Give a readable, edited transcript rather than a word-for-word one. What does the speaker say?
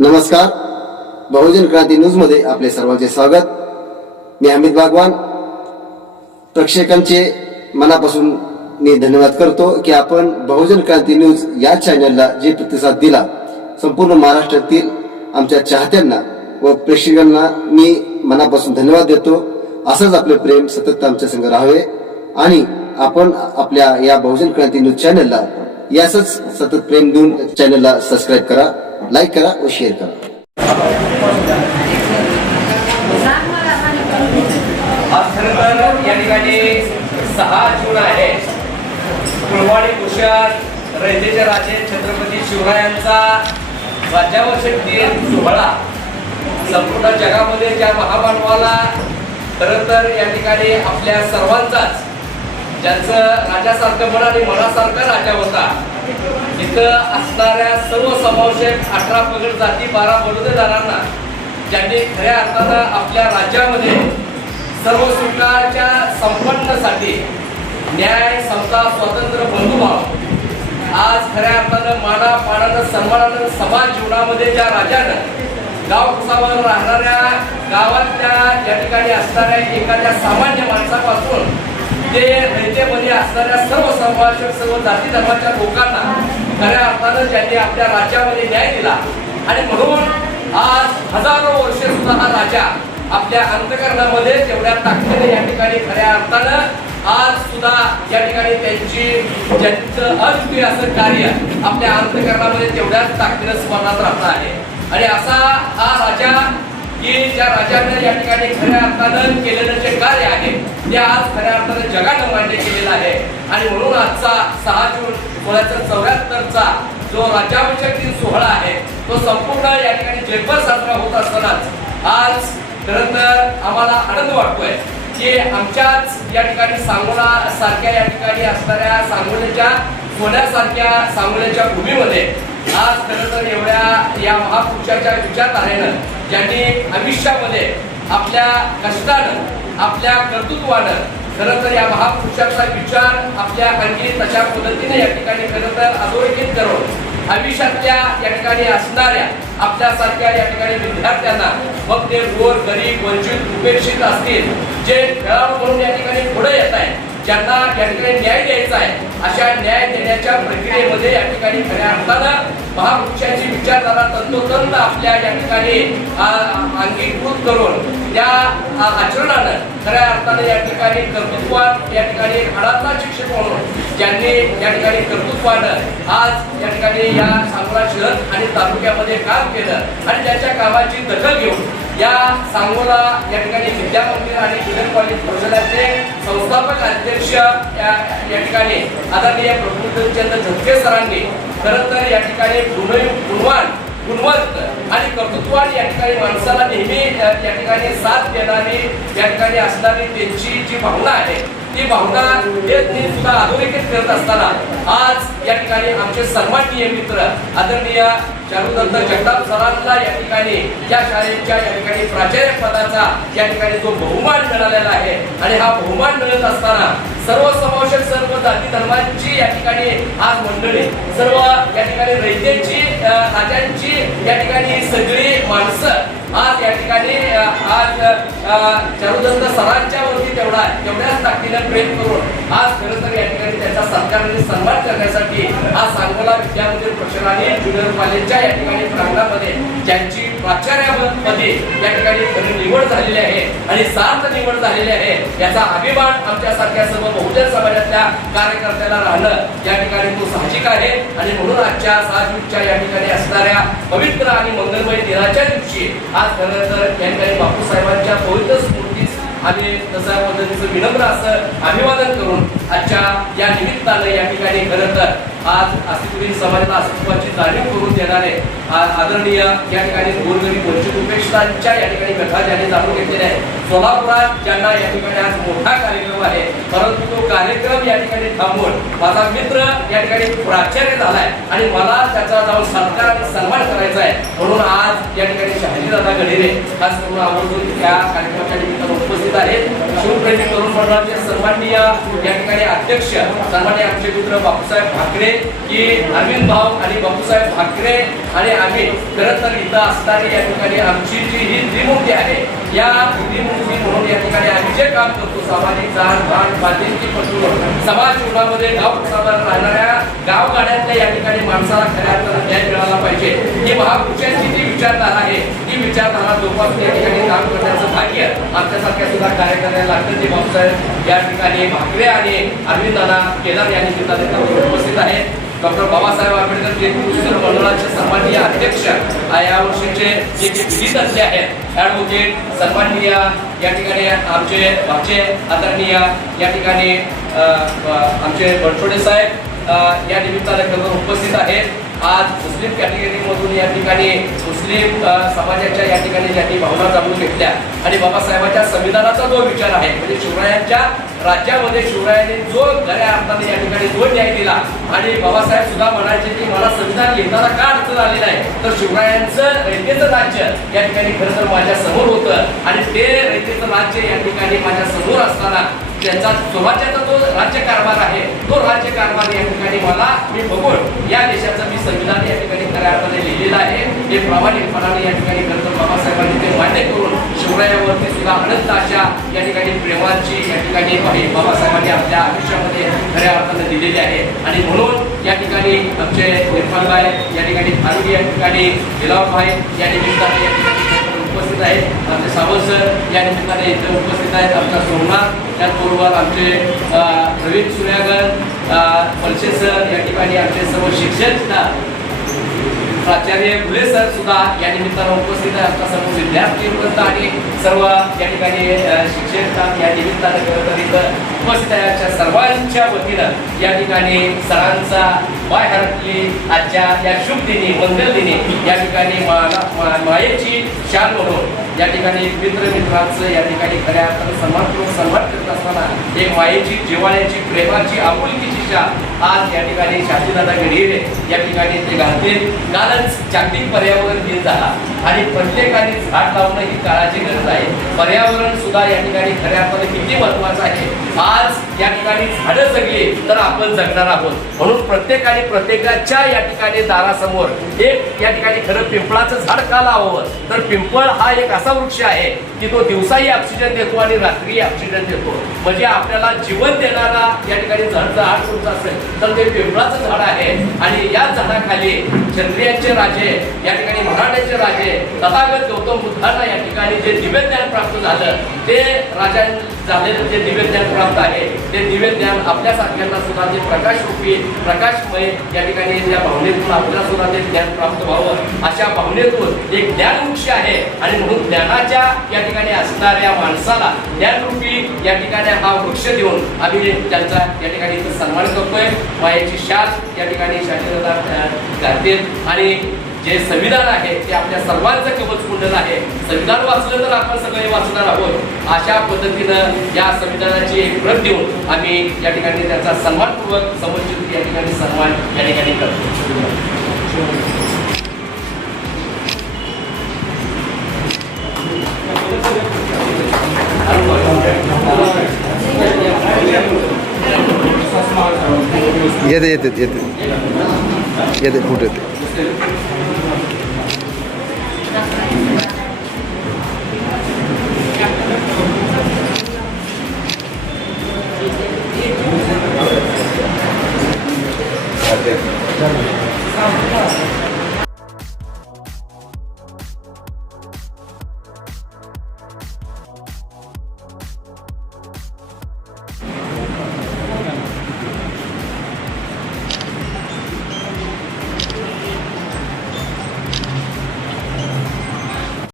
नमस्कार, बहुजन क्रांती न्यूज मध्ये आपले सर्वांचे स्वागत। मी अमित बागवान। प्रेक्षकांचे मनापासून मी धन्यवाद करतो की आपण बहुजन क्रांती न्यूज या चॅनलला जे प्रतिसाद दिला, संपूर्ण महाराष्ट्रातील आमच्या चाहत्यांना व प्रेक्षकांना मी मनापासून धन्यवाद देतो। असंच आपले प्रेम सतत आमच्या संग राहावे आणि आपण आपल्या या बहुजन क्रांती न्यूज चॅनलला यासच सतत प्रेम देऊन चॅनलला सबस्क्राईब करा, लाईक करा व शेअर करा। आज खरं तर या ठिकाणी 6 जून आहे। कुळवाडी कुशार रयतेचे राजे छत्रपती शिवरायांचा राज्याभिषेक सोहळा संपूर्ण जगामध्ये ज्या महामानवाला खरं तर या ठिकाणी आपल्या सर्वांचाच, ज्यांचं राजासारखं मन आणि मनासारखा राजा होता, इथं असणाऱ्या सर्व समावेशक 18 पगड जाती 12 बलुतेदारांना ज्यांनी खऱ्या अर्थानं आपल्या राज्यामध्ये सर्व सुखाच्या संपन्नसाठी न्याय, समता, स्वातंत्र्य, बंधुभाव आज खऱ्या अर्थानं मानापानानं सन्मानानं समाज जीवनामध्ये ज्या राजानं गाव कुसावर राहणाऱ्या गावातल्या या ठिकाणी असणाऱ्या एखाद्या सामान्य माणसापासून ते रयतेमध्ये असणाऱ्या सर्व समावेशक सर्व जाती धर्माच्या लोकांना खऱ्या अर्थानं ज्यांनी आपल्या राज्यामध्ये न्याय दिला आणि म्हणून आज हजारो वर्षे सुद्धा हा राजा आपल्या अंतःकरणामध्ये तेवढ्या ताकदीने या ठिकाणी खऱ्या अर्थानं आज सुद्धा या ठिकाणी ज्यांचं अद्वितीय असं कार्य आपल्या अंतःकरणामध्ये तेवढ्याच ताकदीने स्मरणात राहत आहे। आणि असा हा राजा की ज्या राजाने या ठिकाणी खऱ्या अर्थानं केलेलं जे कार्य आहे ते आज खऱ्या अर्थानं जगानं मान्य केलेलं आहे। आणि म्हणून आजचा 6 जून 1674चा जो राज्याभिषेक दिन सोहळा आहे तो संपूर्ण या ठिकाणी जगभर साजरा होत असतानाच आज खरं तर आम्हाला आनंद वाटतोय की आमच्याच या ठिकाणी सांगोला सारख्या या ठिकाणी असणाऱ्या सांगोल्याच्या सोन्यासारख्या सांगोल्याच्या भूमीमध्ये आज खरं तर एवढ्या या महापुरुषाच्या विचारधारेनं ज्यांनी आयुष्यामध्ये आपल्या कष्टानं आपल्या कर्तृत्वानं खरं तर या महापुरुषाचा विचार आपल्या अंगी तशा पद्धतीने या ठिकाणी खरं तर अधोरेखित करून आयुष्यातल्या या ठिकाणी असणाऱ्या आपल्यासारख्या या ठिकाणी विद्यार्थ्यांना, मग ते गोर गरीब वंचित उपेक्षित असतील, जे खेळाडू म्हणून या ठिकाणी पुढे येत आहे, ज्यांना या ठिकाणी न्याय द्यायचा आहे, अशा न्याय देण्याच्या प्रक्रियेमध्ये या ठिकाणी खऱ्या अर्थानं महापुरुषांची विचारधारा तंतोतंत आपल्या या ठिकाणी अंगीकृत करून त्या आचरणानं खऱ्या अर्थानं या ठिकाणी कर्तृत्वात या ठिकाणी हाडाचा शिक्षक म्हणून ज्यांनी या ठिकाणी कर्तृत्वानं आज या ठिकाणी या सांगोला शहर आणि तालुक्यामध्ये काम केलं आणि त्याच्या कामाची दखल घेऊन या सांगोला या ठिकाणी विद्या मंदिर आणि ज्युनियर कॉलेज परिषदाचे संस्थापक अध्यक्ष या ठिकाणी आदरणीय प्रफुल्लचंद्र झटके सरांनी खरं तर या ठिकाणी गुणवंत आणि कर्तृत्वान या ठिकाणी माणसाला नेहमी या ठिकाणी साथ देणारी या ठिकाणी असणारी त्यांची जी भावना आहे ती भावना सुद्धा अधोरेखित करत असताना आज या ठिकाणी आमचे सन्माननीय मित्र आदरणीय चारुदत्त जगताप सरांना या ठिकाणी या शाळेच्या या ठिकाणी प्राचार्य पदाचा या ठिकाणी जो बहुमान मिळालेला आहे आणि हा बहुमान मिळत असताना सर्व समावेशक सर्व जाती धर्मांची या ठिकाणी आज मंडळी, सर्व या ठिकाणी रयतेची राजांची या ठिकाणी सगळी माणसं आज या ठिकाणी आज चारुदत्त सरांच्या वरती तेवढ्याच ताकदीनं प्रेम करून आज खरं तर या ठिकाणी त्यांचा सत्कार आणि सन्मान करण्यासाठी आज सांगोला विद्या मंदिर परिषद आणि ज्युनियर कॉलेजच्या या ठिकाणी प्रांगणामध्ये ज्यांची प्राचार्यापदी या ठिकाणी निवड झालेली आहे आणि सार्थ निवड झालेली आहे याचा अभिमान आमच्यासारख्या सर्व बहुजन समाजातल्या कार्यकर्त्याला राहणं या ठिकाणी तो साहजिक आहे। आणि म्हणून आजच्या 6 जूनच्या या ठिकाणी असणाऱ्या पवित्र आणि मंगलमय दिनाच्या दिवशी आज खरं तर या ठिकाणी बापूसाहेबांच्या पवित्र स्मृतीस आणि तशा पद्धतीचं विनम्र असं अभिवादन करून आजच्या या निमित्तानं या ठिकाणी खरं तर आज अस्तित्वहीन समाजाला अस्तित्वाची जाणीव करून देणारे आदरणीय या ठिकाणी गोरगरीब वंचित उपेक्षितांच्या या ठिकाणी कथा ज्यांनी जाणून घेतलेल्या आहे सोलापुरात ज्यांना या ठिकाणी आज मोठा कार्यक्रम आहे, परंतु तो कार्यक्रम या ठिकाणी थांबवून माझा मित्र या ठिकाणी प्राचार्य झालाय आणि मला त्याचा जाऊन सत्कार आणि सन्मान करायचा आहे। म्हणून आज या ठिकाणी शहाजीदादा गडेरे खास करून आवर्जून या कार्यक्रमाच्या निमित्तानं उपस्थित उपस्थित आहेत. शिवप्रेमी तरुण मंडळाचे सन्माननीय या ठिकाणी अध्यक्ष सन्माननीय आमचे मित्र बापूसाहेब भाकरे की अरविंद भाऊ आणि बापूसाहेब भाकरे आणि आम्ही खरं तर इथं असणारी या ठिकाणी आमची जी ही त्रिमूर्ती आहे, या त्रिमूर्ती म्हणून या ठिकाणी आम्ही जे काम करतो सामाजिक जाण भान बांधिलकी पटवून समाज जीवनामध्ये गाव कुसावर राहणाऱ्या गावगाड्यातल्या या ठिकाणी माणसाला खऱ्या अर्थानं न्याय मिळाला पाहिजे, ही महापुरुषांची जी विचारधारा आहे ती विचारधारा जोपासून या ठिकाणी काम करण्याचं भाग्य आमच्यासारख्या सुद्धा कार्य लागतं. ते बापूसाहेब या ठिकाणी भाकरे आणि अरविंद दादा केदार या निमित्ताने उपस्थित आहेत. डॉक्टर बाबासाहेब आंबेडकर जयंती मंडळाचे सन्माननीय अध्यक्ष या वर्षीचे जे विधी तज्ञ आहेत ॲडव्होकेट सन्माननीय या ठिकाणी आमचे भाचे आदरणीय या ठिकाणी आमचे बनसोडे साहेब या निमित्ताने उपस्थित आहेत. आज मुस्लिम कॅटेगरीमधून या ठिकाणी मुस्लिम समाजाच्या या ठिकाणी ज्यांनी भावना जाणून घेतल्या आणि बाबासाहेबांच्या संविधानाचा जो विचार आहे म्हणजे शिवरायांच्या राज्यामध्ये शिवरायांनी जो खऱ्या अर्थाने या ठिकाणी जो न्याय दिला आणि बाबासाहेब सुद्धा म्हणायचे की मला संविधान लिहिताना का अडचण आली नाही तर शिवरायांचं रयतेचं राज्य या ठिकाणी खरं तर माझ्या समोर होतं आणि ते रयतेचं राज्य या ठिकाणी माझ्या समोर असताना त्यांचा स्वराज्याचा जो राज्यकारभार आहे तो राज्यकारभार या ठिकाणी मला मी बघून या देशाचं मी संविधान या ठिकाणी खऱ्या अर्थाने लिहिलेलं आहे. हे प्रामाणिकपणाने या ठिकाणी खरं तर बाबासाहेबांनी ते मान्य करून शिवरायावरती सुद्धा अनंत अशा या ठिकाणी प्रेमाची या ठिकाणी बाबासाहेबांनी आपल्या आयुष्यामध्ये खऱ्या अर्थाने दिलेली आहे. आणि म्हणून या ठिकाणी आमचे निर्मलभाई या ठिकाणी फारुकी या ठिकाणी दिलावभाई या निमित्ताने या ठिकाणी उपस्थित आहेत. आमचे सावंत सर या निमित्ताने इथे उपस्थित आहेत. आमचा सोमनाथ त्याचबरोबर आमचे प्रवीण सूर्यागन पलशे सर या ठिकाणी आमचे सर्व शिक्षक सुद्धा प्राचार्य फुले सर सुद्धा या निमित्तानं उपस्थित आहे. आमचा सर्व विद्यार्थी वृंद आणि सर्व या ठिकाणी शिक्षक या निमित्तानं उपस्थित आहे. अशा सर्वांच्या वतीनं या ठिकाणी सरांचा बाय हरपली आजच्या या शुभ दिनी मंगल दिनी या ठिकाणी मायेची शान म्हणून या ठिकाणी मित्रांचं या ठिकाणी खऱ्या अर्थानं सन्मान करत असताना एक मायेची जिव्हाळ्याची प्रेमाची आपुलकीची शान आज या ठिकाणी शांतीदादा गडिये या ठिकाणी ते घालतील. कालच जागतिक पर्यावरण दिन झाला आणि प्रत्येकाने झाड लावणं ही काळाची गरज आहे. पर्यावरण सुद्धा या ठिकाणी खऱ्या अर्थाने किती महत्वाचं आहे. आज या ठिकाणी झाडं जगली तर आपण जगणार आहोत. म्हणून प्रत्येकाच्या या ठिकाणी दारासमोर एक या ठिकाणी खरं पिंपळाचं झाड का लावावं तर पिंपळ हा एक असा वृक्ष आहे की तो दिवसाही ऑक्सिजन देतो आणि रात्रीही ऑक्सिजन देतो. म्हणजे आपल्याला जीवन देणारा या ठिकाणी झाड कोणतं असेल तर ते पिंपळाचं झाड आहे. आणि या झाडाखाली क्षत्रियांचे राजे या ठिकाणी मराठ्यांचे राजे तथागत गौतम बुद्धांना या ठिकाणी जे दिव्य ज्ञान प्राप्त झालं ते राजां झालेलं जे दिव्य ज्ञान प्राप्त आहे ते दिव्य ज्ञान आपल्यासारख्यांना सुद्धा ते प्रकाशरूपी प्रकाशमय या ठिकाणी त्या भावनेतून आपल्याला सुद्धा ते ज्ञान प्राप्त व्हावं अशा भावनेतून एक ज्ञानवृक्ष आहे. आणि म्हणून ज्ञानाच्या या ठिकाणी असणाऱ्या माणसाला ज्ञानरूपी या ठिकाणी हा वृक्ष देऊन आम्ही त्यांचा या ठिकाणी सन्मान करतोय. मायेची शाल या ठिकाणी शांतीदादा घालतील आणि जे संविधान आहे ते आपल्या सर्वांचं कवच कुंडल आहे. संविधान वाचलं तर आपण सगळे वाचणार आहोत. अशा पद्धतीनं या संविधानाची एक प्रत देऊन आम्ही या ठिकाणी त्याचा सन्मानपूर्वक समुचित या ठिकाणी सन्मान या ठिकाणी करतो. येते येते येते येते कुठे येते